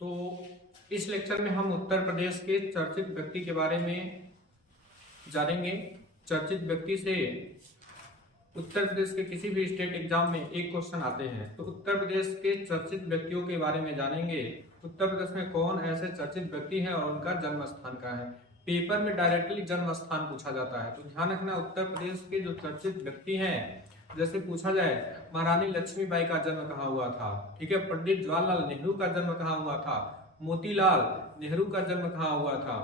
तो इस लेक्चर में हम उत्तर प्रदेश के चर्चित व्यक्ति के बारे में जानेंगे। चर्चित व्यक्ति से उत्तर प्रदेश के किसी भी स्टेट एग्जाम में एक क्वेश्चन आते हैं, तो उत्तर प्रदेश के चर्चित व्यक्तियों के बारे में जानेंगे। उत्तर प्रदेश में कौन ऐसे चर्चित व्यक्ति हैं और उनका जन्म स्थान कहाँ है। पेपर में डायरेक्टली जन्म स्थान पूछा जाता है, तो ध्यान रखना उत्तर प्रदेश के जो चर्चित व्यक्ति हैं, जैसे पूछा जाए महारानी लक्ष्मीबाई का जन्म कहाँ हुआ था, ठीक है, पंडित जवाहरलाल नेहरू का जन्म कहाँ हुआ था, मोतीलाल नेहरू का जन्म कहाँ हुआ था,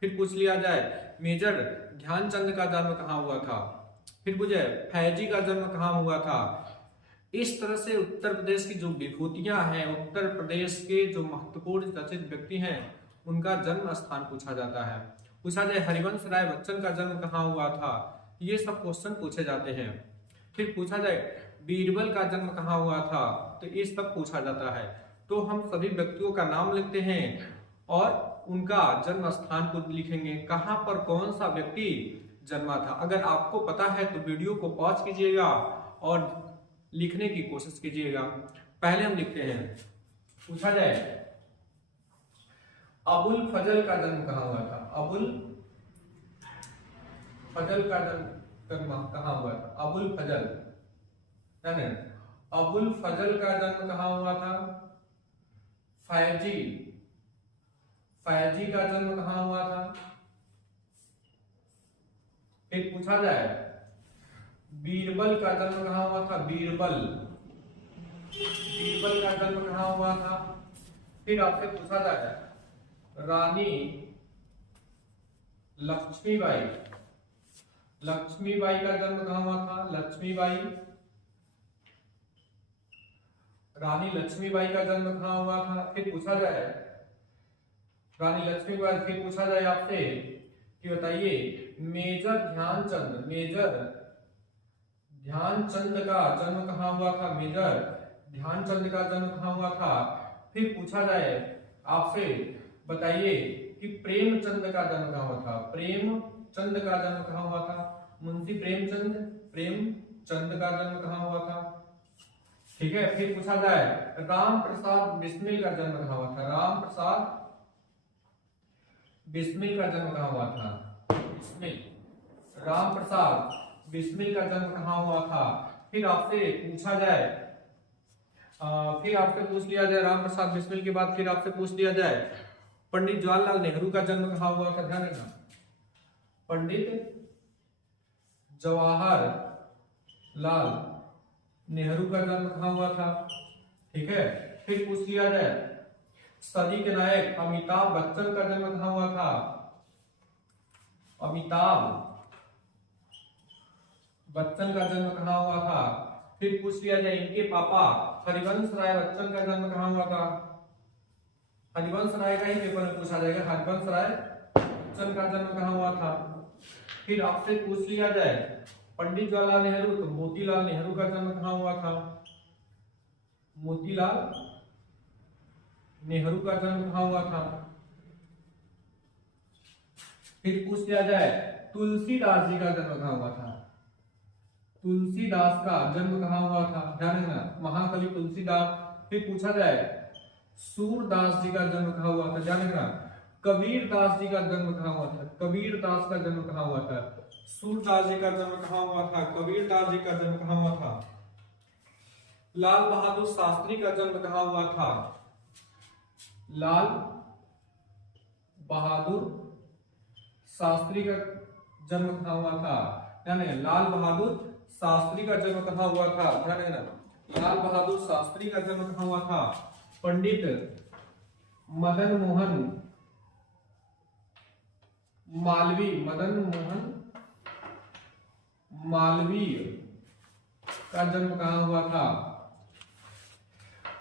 फिर पूछ लिया जाए मेजर ध्यानचंद का जन्म कहाँ हुआ था, फिर पूछे फैजी का जन्म कहाँ हुआ था। इस तरह से उत्तर प्रदेश की जो विभूतियां हैं, उत्तर प्रदेश के जो महत्वपूर्ण चर्चित व्यक्ति हैं, उनका जन्म स्थान पूछा जाता है। पूछा जाए हरिवंश राय बच्चन का जन्म कहाँ हुआ था, ये सब क्वेश्चन पूछे जाते हैं। फिर पूछा जाए बीरबल का जन्म कहाँ हुआ था, तो ये सब पूछा जाता है। तो हम सभी व्यक्तियों का नाम लिखते हैं और उनका जन्म स्थान को लिखेंगे, कहाँ पर कौन सा व्यक्ति जन्मा था। अगर आपको पता है तो वीडियो को पॉज कीजिएगा और लिखने की कोशिश कीजिएगा। पहले हम लिखते हैं, पूछा जाए अबुल फजल का जन्म कहाँ हुआ था, अबुल फजल का जन्म कहाँ हुआ था, अबुल फजल है ना। अबुल फजल का जन्म कहाँ हुआ था, फैजी फैजी का जन्म कहाँ हुआ था। फिर पूछा जाए बीरबल का जन्म कहाँ हुआ था, बीरबल बीरबल का जन्म कहाँ हुआ था। फिर आपसे पूछा जाए रानी लक्ष्मीबाई लक्ष्मीबाई का जन्म कहाँ हुआ था, लक्ष्मीबाई रानी लक्ष्मीबाई का जन्म कहाँ हुआ था। फिर पूछा जाए रानी लक्ष्मीबाई, फिर पूछा जाए आपसे कि बताइए मेजर ध्यानचंद का जन्म कहाँ हुआ था, मेजर ध्यानचंद का जन्म कहाँ हुआ था। फिर पूछा जाए आपसे बताइए कि प्रेमचंद का जन्म कहाँ हुआ था, प्रेमचंद का जन्म कहाँ हुआ था, मुंशी प्रेमचंद का जन्म कहाँ हुआ था, ठीक है। फिर पूछा जाए राम प्रसाद बिस्मिल का जन्म कहाँ हुआ था, राम प्रसाद बिस्मिल का जन्म कहाँ हुआ था, बिस्मिल राम प्रसाद बिस्मिल का जन्म कहाँ हुआ था। फिर आपसे पूछा जाए फिर आपसे पूछ लिया जाए राम प्रसाद बिस्मिल के बाद फिर आपसे पूछ लिया जाए पंडित जवाहरलाल नेहरू का जन्म कहाँ हुआ था। ध्यान रखना, पंडित जवाहरलाल नेहरू का जन्म कहाँ हुआ था, ठीक है। फिर पूछ लिया जाए सदी के नायक अमिताभ बच्चन का जन्म कहाँ हुआ था, अमिताभ बच्चन का जन्म कहाँ हुआ था। फिर पूछ लिया जाए इनके पापा हरिवंश राय बच्चन का जन्म कहाँ हुआ था, हरिवंश राय का ही पेपर में पूछा जाएगा, हरिवंश राय बच्चन का जन्म कहाँ हुआ था। फिर आपसे पूछ लिया जाए पंडित जवाहरलाल नेहरू, तो मोतीलाल नेहरू का जन्म कहाँ हुआ था, मोतीलाल नेहरू का जन्म कहाँ हुआ था। फिर पूछ लिया जाए तुलसीदास जी का जन्म कहाँ हुआ था, तुलसीदास का जन्म कहाँ हुआ था, ध्यान रखना, महाकवि तुलसीदास। फिर पूछा जाए सूरदास जी का जन्म कहाँ हुआ था, ध्यान रखना, कबीरदास जी का जन्म कहाँ हुआ था, कबीरदास का जन्म कहाँ हुआ था, सूरदास जी का जन्म कहाँ हुआ था, कबीरदास जी का जन्म कहाँ हुआ था। लाल बहादुर शास्त्री का जन्म कहाँ हुआ था, लाल बहादुर शास्त्री का जन्म कहाँ हुआ था, यानी लाल बहादुर शास्त्री का जन्म कहाँ हुआ था, ध्यान रखना, लाल बहादुर शास्त्री का जन्म कहाँ हुआ था। पंडित मदन मोहन मालवीय का जन्म कहाँ हुआ था,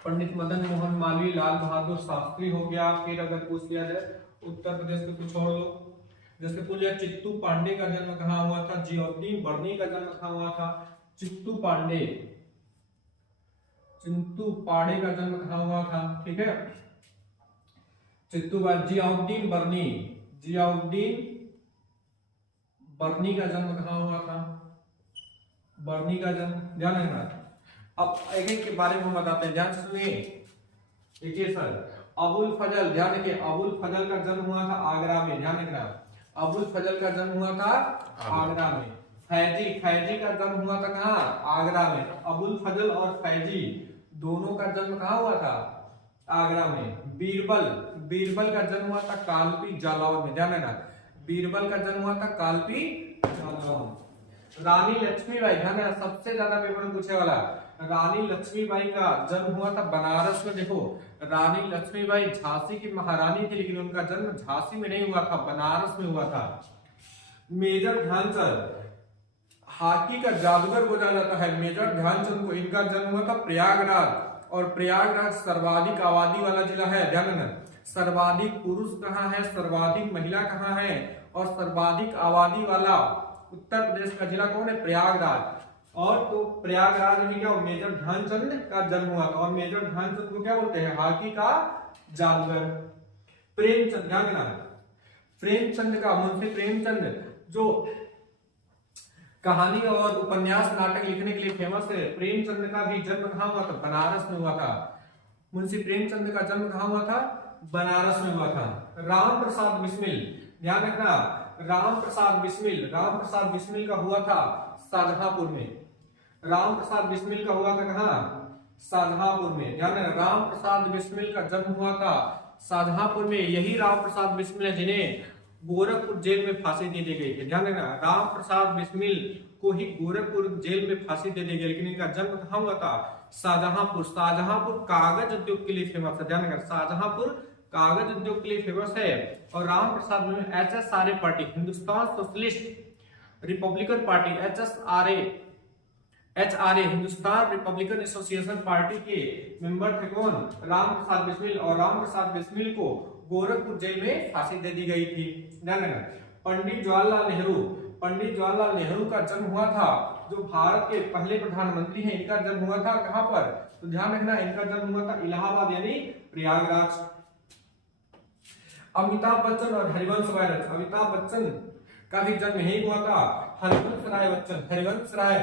पंडित मदन मोहन मालवीय, लाल बहादुर शास्त्री हो गया। फिर अगर पूछ लिया जाए उत्तर प्रदेश के कुछ और लोग, जैसे पूछ लिया चित्तू पांडे का जन्म कहाँ हुआ था, जियाउद्दीन बर्नी का जन्म कहाँ हुआ था, चित्तू पांडे का जन्म कहाँ हुआ था, ठीक है। जियाउद्दीन बर्नी का जन्म कहाँ हुआ था, बर्नी का जन्म, ध्यान रखना। अब एक एक के बारे में बताते हैं, ध्यान सुनिए। देखिए सर, अबुल फजल, ध्यान रखिए, अबुल फजल का जन्म हुआ था आगरा में, ध्यान रखना, अबुल फजल का जन्म हुआ था आगरा में। फैजी, फैजी का जन्म हुआ था कहाँ? आगरा में। अबुल फजल और फैजी दोनों का जन्म कहाँ हुआ था? आगरा में। बीरबल, बीरबल का जन्म हुआ था कालपी जालौन में, ध्यान रखना, बीरबल का जन्म हुआ था कालपी जालौन। रानी लक्ष्मीबाई, ध्यान रखना, सबसे ज्यादा पेपर में पूछे वाला, रानी लक्ष्मीबाई का जन्म हुआ था बनारस में। देखो, रानी लक्ष्मीबाई झांसी की महारानी थी, लेकिन उनका जन्म झांसी में नहीं हुआ था, बनारस में हुआ था। मेजर ध्यानचंद, हॉकी का जादूगर बोला जाता है मेजर ध्यानचंद को, इनका जन्म हुआ था प्रयागराज, और प्रयागराज सर्वाधिक आबादी वाला जिला है, ध्यान रखना। सर्वाधिक पुरुष कहाँ है, सर्वाधिक महिला कहाँ है, और सर्वाधिक आबादी वाला उत्तर प्रदेश का जिला कौन है? प्रयागराज। और तो प्रयागराज में क्या मेजर ध्यानचंद का जन्म हुआ था, और मेजर ध्यानचंद को क्या बोलते हैं? हॉकी का जादूगर। प्रेमचंद, ध्यान देना, प्रेमचंद का, मुंशी प्रेमचंद जो कहानी और उपन्यास नाटक लिखने के लिए फेमस है, प्रेमचंद का भी जन्म कहाँ हुआ था? बनारस में हुआ था। मुंशी प्रेमचंद का जन्म कहाँ हुआ था? बनारस में हुआ था। राम प्रसाद बिस्मिल, ध्यान रखना, राम प्रसाद बिस्मिल, राम प्रसाद बिस्मिल का हुआ था शाहजहांपुर में। राम प्रसाद बिस्मिल का हुआ था कहाँ? शाहजहांपुर में, ध्यान रखना, राम प्रसाद बिस्मिल का जन्म हुआ था शाहजहांपुर में। यही राम प्रसाद बिस्मिल है जिन्हें गोरखपुर जेल में फांसी दे दी गई थी, ध्यान रखना, राम प्रसाद बिस्मिल को ही गोरखपुर जेल में फांसी दे दी गई, लेकिन इनका जन्म कहाँ हुआ था? शाहजहांपुर। शाहजहांपुर कागज उद्योग के लिए फेमस है, ध्यान रखना, शाहजहांपुर कागज उद्योग के लिए फेमस है। और राम प्रसाद में HSRA party, Hindustan socialist Republican party, HRA Hindustan Republican association party के मेंबर थे कौन? राम प्रसाद बिस्मिल। और राम प्रसाद बिस्मिल को गोरखपुर जेल में फांसी दे दी गई थी, ध्यान रखना। पंडित जवाहरलाल नेहरू, पंडित जवाहरलाल नेहरू का जन्म हुआ था, जो भारत के पहले प्रधानमंत्री हैं, इनका जन्म हुआ था कहां पर? तो ध्यान रखना, इनका जन्म हुआ था इलाहाबाद यानी प्रयागराज। अमिताभ बच्चन और हरिवंश राय, अमिताभ बच्चन का भी जन्म यही हुआ था, हरिवंश राय बच्चन, हरिवंश राय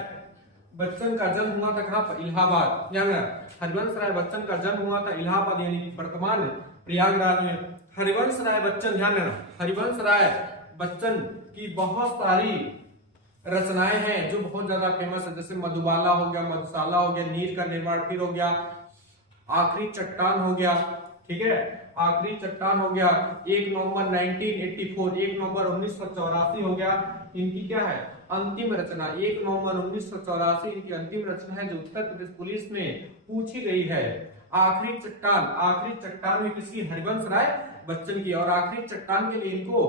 बच्चन का जन्म हुआ था कहां पर? इलाहाबाद, ध्यान रखना, हरिवंश राय बच्चन का जन्म हुआ था इलाहाबाद यानी वर्तमान प्रयागराज में। हरिवंश राय बच्चन, ध्यान रखना, हरिवंश राय बच्चन की बहुत सारी रचनाएं हैं जो बहुत ज्यादा फेमस है, जैसे मधुबाला हो गया, मधुशाला हो गया, नीर का निर्माण फिर हो गया, आखिरी चट्टान हो गया, ठीक है, आखिरी चट्टान हो गया, 1 नवंबर 1984, 1 नवंबर 1984 हो गया। इनकी क्या है? अंतिम रचना, 1 नवंबर 1984 इनकी अंतिम रचना है जो उत्तर प्रदेश पुलिस में पूछी गई है। आखिरी चट्टान, आखिरी चट्टान में किसी? हरिवंश राय बच्चन की। और आखिरी चट्टान के लिए इनको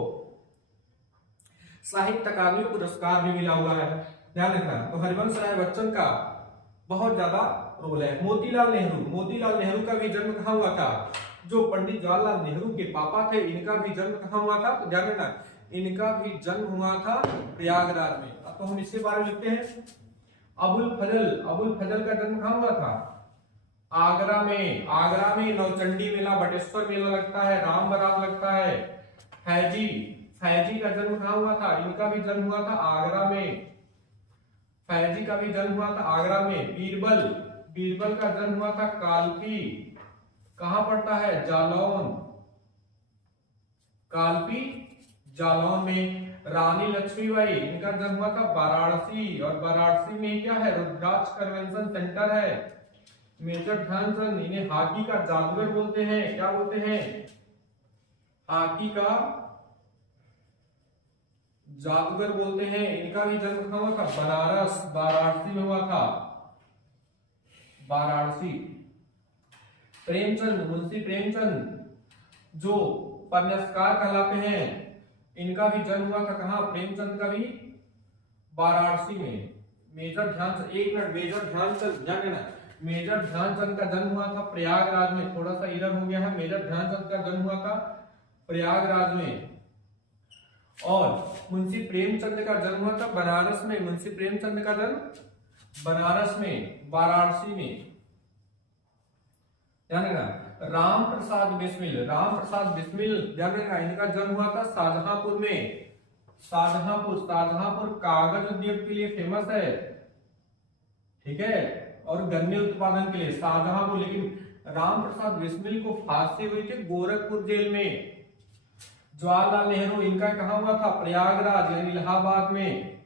साहित्य अकादमी पुरस्कार भी मिला हुआ है, ध्यान रखना। तो हरिवंश राय बच्चन का बहुत ज्यादा रोल है। मोतीलाल नेहरू, मोतीलाल नेहरू का भी जन्म कहाँ हुआ था? जो पंडित जवाहरलाल नेहरू के पापा थे, इनका भी जन्म कहाँ हुआ था? तो ध्यान रखना, इनका भी जन्म हुआ था प्रयागराज में। अब तो हम इसके बारे में लिखते हैं। अबुल फजल, अबुल फजल का जन्म कहाँ हुआ था? आगरा में। आगरा में नौचंडी मेला, बटेश्वर मेला लगता है, राम बारात लगता है। फैजी, फैजी का जन्म कहाँ हुआ था? इनका भी जन्म हुआ था आगरा में, फैजी का भी जन्म हुआ था आगरा में। बीरबल, बीरबल का जन्म हुआ था कालपी, कहां पड़ता है? जालौन, कालपी जालौन में। रानी लक्ष्मीबाई, इनका जन्म हुआ था वाराणसी, और वाराणसी में क्या है? रुद्राक्ष कन्वेंशन सेंटर है। मेजर ध्यानचंद, इन्हें हॉकी का जादूगर बोलते हैं, क्या बोलते हैं? हॉकी का जादूगर बोलते हैं। इनका भी जन्म कहां हुआ था? बनारस, वाराणसी में हुआ था, वाराणसी। प्रेमचंद, मुंशी प्रेमचंद जो उपन्यासकार कहलाते हैं, इनका भी जन्म हुआ था कहां? प्रेमचंद का भी वाराणसी में। मेजर ध्यानचंद, एक मिनट, मेजर ध्यानचंद ध्यान देना, मेजर ध्यानचंद का जन्म हुआ था प्रयागराज में, थोड़ा सा इरर हो गया है। मेजर ध्यानचंद का जन्म हुआ था प्रयागराज में, और मुंशी प्रेमचंद का जन्म हुआ था बनारस में। मुंशी प्रेमचंद का जन्म बनारस में, वाराणसी में, ध्यान रखना। राम प्रसाद बिस्मिल, राम प्रसाद बिस्मिल, ध्यान रखना, इनका जन्म हुआ था शाहजहांपुर में। शाहजहांपुर, शाहजहांपुर कागज उद्योग के लिए फेमस है, ठीक है, और गन्ने उत्पादन के लिए शाहजहांपुर। लेकिन राम प्रसाद बिस्मिल को फांसी हुई थी गोरखपुर जेल में। जवाहरलाल नेहरू इनका कहाँ हुआ था? प्रयागराज यानी इलाहाबाद में।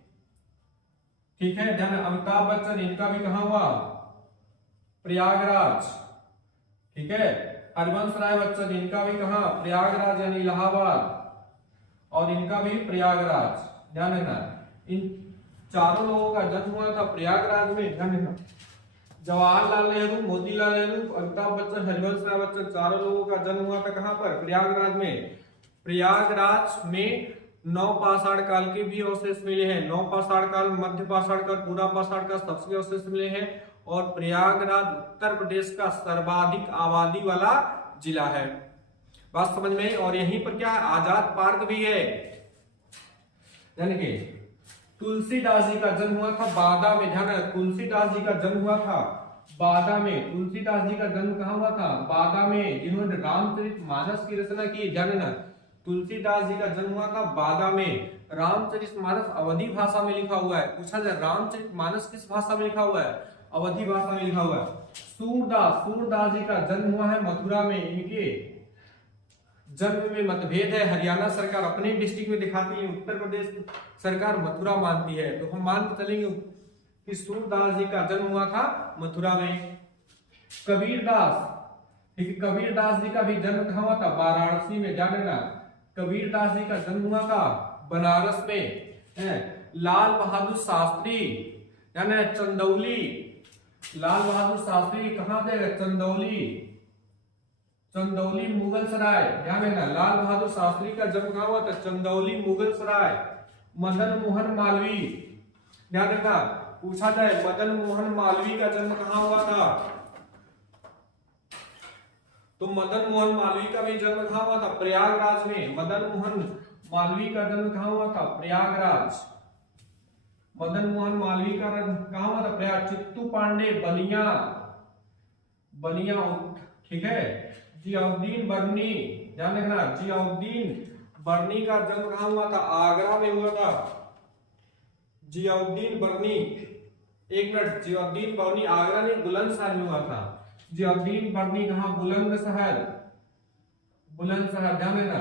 ठीक है, ध्यान। अमिताभ बच्चन इनका भी कहाँ हुआ? प्रयागराज। ठीक है, हरिवंश राय बच्चन इनका भी कहाँ? प्रयागराज यानी इलाहाबाद, और इनका भी प्रयागराज। ध्यान रखना, इन चारों लोगों का जन्म हुआ था प्रयागराज में। ध्यान रखना, जवाहरलाल नेहरू, मोतीलाल नेहरू, अमिताभ बच्चन, हरिवंश राय बच्चन, चारों लोगों का जन्म हुआ था कहाँ पर? प्रयागराज में। प्रयागराज में नवपाषाण काल के भी अवशेष मिले हैं। नवपाषाण काल, मध्य पाषाण काल, पूरा पाषाण काल सबसे अवशेष मिले हैं। और प्रयागराज उत्तर प्रदेश का सर्वाधिक आबादी वाला जिला है। बात समझ में? और यहीं पर क्या है? आजाद पार्क भी है। यानी तुलसीदास जी का जन्म हुआ था बादा में। ध्यान रखना, तुलसीदास जी का जन्म हुआ था बादा में। तुलसीदास जी का जन्म कहाँ हुआ था? बादा में, जिन्होंने रामचरितमानस की रचना की। ध्यान रखना, तुलसीदास जी का जन्म हुआ था बादा में। रामचरितमानस अवधी भाषा में लिखा हुआ है। पूछा जाए रामचरितमानस किस भाषा में लिखा हुआ है? अवधी भाषा में लिखा हुआ है। सूरदास जी का जन्म हुआ है मथुरा में। इनके जन्म में मतभेद है। हरियाणा सरकार अपने डिस्ट्रिक्ट में दिखाती है, उत्तर प्रदेश सरकार मथुरा मानती है। तो हम मान के चलेंगे कि सूरदास जी का जन्म हुआ था मथुरा में। कबीरदास, ठीक है, कबीरदास जी का भी जन्म कहाँ हुआ था? वाराणसी में। ध्यान रखना, कबीरदास जी का जन्म हुआ था बनारस में। लाल बहादुर शास्त्री, यानी चंदौली, लाल बहादुर शास्त्री कहाँ थे? चंदौली, चंदौली मुगल सराय। ध्यान रखना, लाल बहादुर शास्त्री का जन्म कहाँ हुआ था? चंदौली मुगल सराय। मदन मोहन मालवीय, ध्यान रखना, पूछा जाए मदन मोहन मालवीय का जन्म कहाँ हुआ था? तो मदन मोहन मालवीय का भी जन्म कहाँ हुआ था? प्रयागराज में। मदन मोहन मालवीय का जन्म कहाँ हुआ था? प्रयागराज। मदन मोहन मालवीय का जन्म कहाँ हुआ था? प्रयाग। चित्तू पांडे बलिया, बलिया, ठीक है। जियाउद्दीन बर्नी, ध्यान रखना, जियाउद्दीन बर्नी का जन्म कहाँ हुआ था? आगरा में हुआ था। जियाउद्दीन बर्नी, एक मिनट, जियाउद्दीन बर्नी आगरा नहीं, बुलंदशहर में हुआ था। जियाउद्दीन बर्नी कहाँ? बुलंदशहर, बुलंदशहर। ध्यान रखना,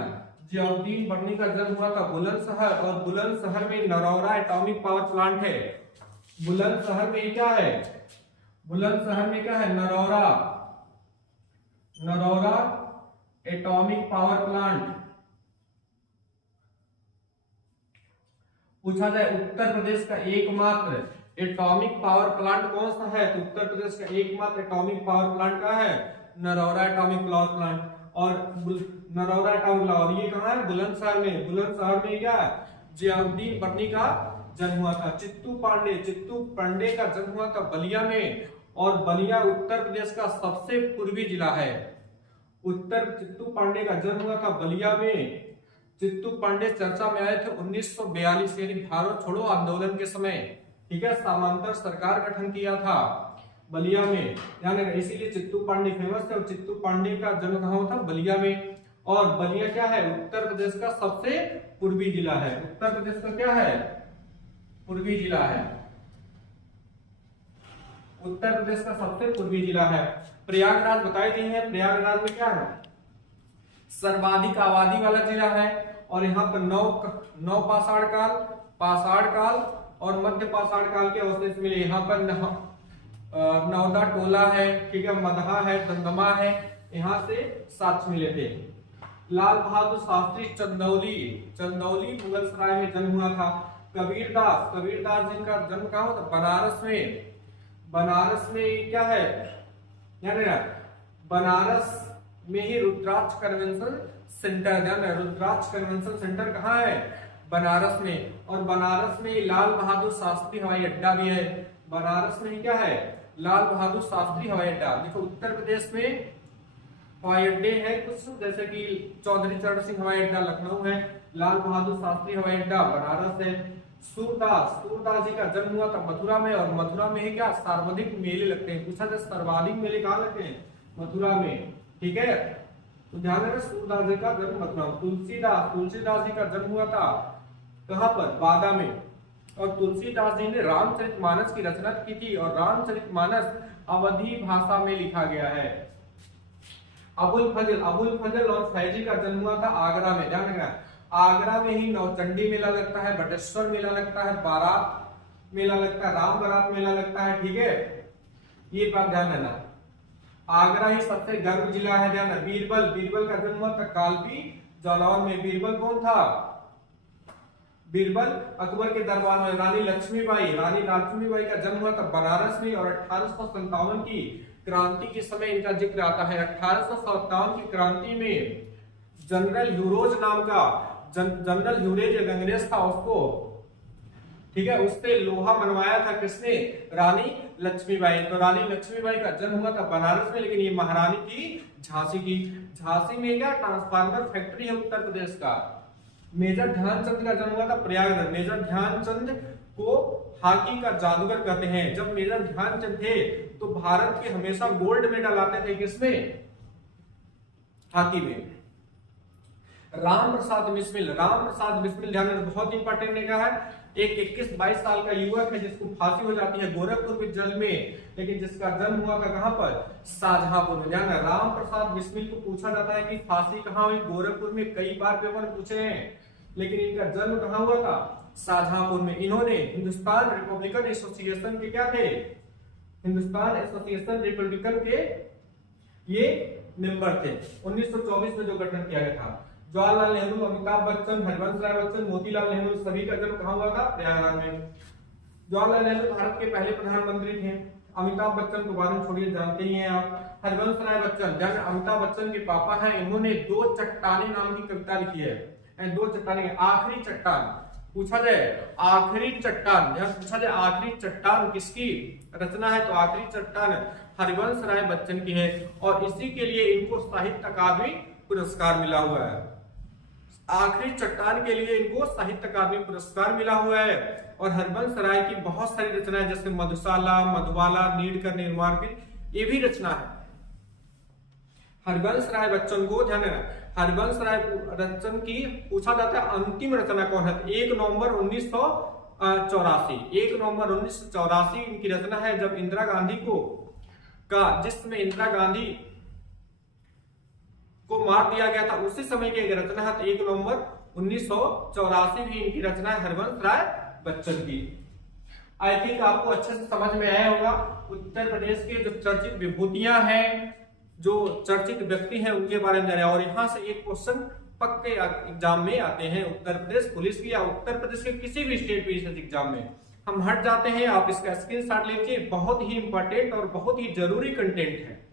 जियाउद्दीन बर्नी का जन्म हुआ था बुलंदशहर। और बुलंदशहर में नरौरा एटॉमिक पावर प्लांट है। बुलंदशहर में क्या है? बुलंदशहर में क्या है? Narora, Narora atomic power plant. पूछा जाए उत्तर प्रदेश का एकमात्र एटॉमिक पावर प्लांट कौन सा है? तो उत्तर प्रदेश का एकमात्र एटॉमिक पावर प्लांट का है नरौरा एटॉमिक पावर प्लांट। और नरौरा एटॉमिक पावर, ये कहाँ है? बुलंदशहर में। बुलंदशहर में क्या है? जियाउद्दीन बर्नी का जन्म हुआ था। चित्तू पांडे का जन्म हुआ था बलिया में। और बलिया उत्तर प्रदेश का सबसे पूर्वी जिला है। चित्तू पांडे का जन्म हुआ था बलिया में। चित्तू पांडे चर्चा में आए थे 1942 यानी भारत छोड़ो आंदोलन के समय। ठीक है, समांतर सरकार गठन किया था बलिया में। ध्यान रखना, इसीलिए चित्तू पांडे फेमस थे। और चित्तू पांडे का जन्म कहाँ हुआ था? बलिया में। और बलिया क्या है? उत्तर प्रदेश का सबसे पूर्वी जिला है। उत्तर प्रदेश का क्या है? पूर्वी जिला है। उत्तर प्रदेश का सबसे पूर्वी जिला है। प्रयागराज बताई गई है। प्रयागराज में क्या है? सर्वाधिक आबादी वाला जिला है। और यहाँ पर नौ पाषाण काल, पाषाण काल और मध्य पाषाण काल के अवशेष मिले। यहाँ पर नौदा टोला है, ठीक है, मदहा है, दमदमा है, यहाँ से साक्ष्य मिले थे। लाल बहादुर शास्त्री चंदौली मुगल सराय में जन्म हुआ था। कबीरदास जी का जन्म कहाँ हुआ था? बनारस में। बनारस में क्या है? यानी बनारस में ही रुद्राक्ष कन्वेंशन सेंटर। ध्यान है, रुद्राक्ष कन्वेंशन सेंटर कहाँ है? बनारस में। और बनारस में लाल बहादुर शास्त्री हवाई अड्डा भी है। बनारस में क्या है? लाल बहादुर शास्त्री हवाई अड्डा। देखो उत्तर प्रदेश में हवाई अड्डे हैं कुछ, जैसे कि चौधरी चरण सिंह हवाई अड्डा लखनऊ है, लाल बहादुर शास्त्री हवाई अड्डा बनारस है। सूरदास जी का जन्म हुआ था मथुरा में। और मथुरा में ही क्या सर्वाधिक मेले लगते हैं? पूछा जाए सर्वाधिक मेले कहाँ लगते हैं? मथुरा में। ठीक है, तो ध्यान रखना, सूरदास जी का जन्म मथुरा। तुलसीदास जी का जन्म हुआ था कहाँ पर? बादा में। और तुलसीदास जी ने रामचरितमानस की रचना की थी। और रामचरितमानस अवधी भाषा में लिखा गया है। अबुल फजल और फैजी का जन्म हुआ था आगरा में। ध्यान रखना, आगरा में ही नौचंडी मेला लगता है, बटेश्वर मेला लगता है, बारात मेला लगता है, राम बारात मेला लगता है। ठीक है, ये बात ध्यान देना। आगरा ही सबसे गर्म जिला है। ध्यान, बीरबल का जन्म हुआ था कालपी जालौन में। बीरबल कौन था? बीरबल अकबर के दरबार में। रानी लक्ष्मीबाई का जन्म हुआ था बनारस में और 1857 की क्रांति के समय इनका जिक्र आता है। 1857 की क्रांति में जनरल ह्यूरेज एक अंग्रेज था, उसको, ठीक है, उससे लोहा मनवाया था किसने? रानी लक्ष्मीबाई। तो रानी लक्ष्मीबाई का जन्म हुआ था बनारस में, लेकिन ये महारानी थी झांसी की। झांसी में क्या ट्रांसफार्मर फैक्ट्री है उत्तर प्रदेश का। मेजर ध्यानचंद का जन्म हुआ था प्रयागराज। मेजर ध्यानचंद को हॉकी का जादूगर कहते हैं। जब मेजर ध्यानचंद थे तो भारत के हमेशा गोल्ड मेडल आते थे किसमें? हॉकी में। राम प्रसाद बिस्मिल ध्यान रखना, बहुत इंपॉर्टेंट लिखा है। एक 21-22 साल का युवक है जिसको फांसी हो जाती है गोरखपुर के जेल में, लेकिन जिसका जन्म हुआ था कहां पर? शाहजहांपुर में। ध्यान, राम प्रसाद बिस्मिल को पूछा जाता है कि फांसी कहां हुई? गोरखपुर में। कई बार पेपर में पूछे हैं, लेकिन इनका जन्म कहां हुआ था? शाहजहांपुर में। इन्होंने हिंदुस्तान रिपब्लिकन एसोसिएशन के क्या थे? हिंदुस्तान एसोसिएशन रिपब्लिकन के ये मेंबर थे। 1924 में जो गठन किया गया था। जवाहरलाल नेहरू, अमिताभ बच्चन, हरिवंश राय बच्चन, मोतीलाल नेहरू, सभी का जन्म कहां हुआ था? प्रयागराज में। जवाहरलाल नेहरू भारत के पहले प्रधानमंत्री थे। अमिताभ बच्चन के बारे में छोड़िए, जानते ही हैं आप। हरिवंश राय बच्चन जन अमिताभ बच्चन के पापा हैं। इन्होंने 2 चट्टानें नाम की कविता लिखी है। 2 चट्टानें, आखिरी चट्टान पूछा जाए, आखिरी चट्टान, जब पूछा जाए आखिरी चट्टान किसकी रचना है, तो आखिरी चट्टान हरिवंश राय बच्चन की है। और इसी के लिए इनको साहित्य अकादमी पुरस्कार मिला हुआ है। आखिरी चट्टान के लिए इनको साहित्य अकादमी पुरस्कार मिला हुआ है। और हरिवंश राय की बहुत सारी रचनाएं जैसे मधुशाला, मधुबाला, नीड का निर्माण की, ये भी रचना है। हरिवंश राय बच्चन को ध्यान देना, हरिवंश राय बच्चन की पूछा जाता है अंतिम रचना कौन है? 1 नवंबर 1984, 1 नवंबर 1984 इनकी रचना है, जब इंदिरा गांधी जिसमें इंदिरा गांधी को मार दिया गया था उसी समय की एक रचना है। 1 नवंबर 1984 भी इनकी रचना है हरिवंश राय बच्चन की। आई थिंक आपको अच्छे से समझ में आया होगा। उत्तर प्रदेश के जो चर्चित विभूतियां हैं, जो चर्चित व्यक्ति हैं, उनके बारे में जाने। और यहाँ से एक क्वेश्चन पक्के एग्जाम में आते हैं उत्तर प्रदेश पुलिस की या उत्तर प्रदेश के किसी भी स्टेट पीसीएस एग्जाम में। हम हट जाते हैं, आप इसका स्क्रीनशॉट लीजिए, बहुत ही इंपॉर्टेंट और बहुत ही जरूरी कंटेंट है।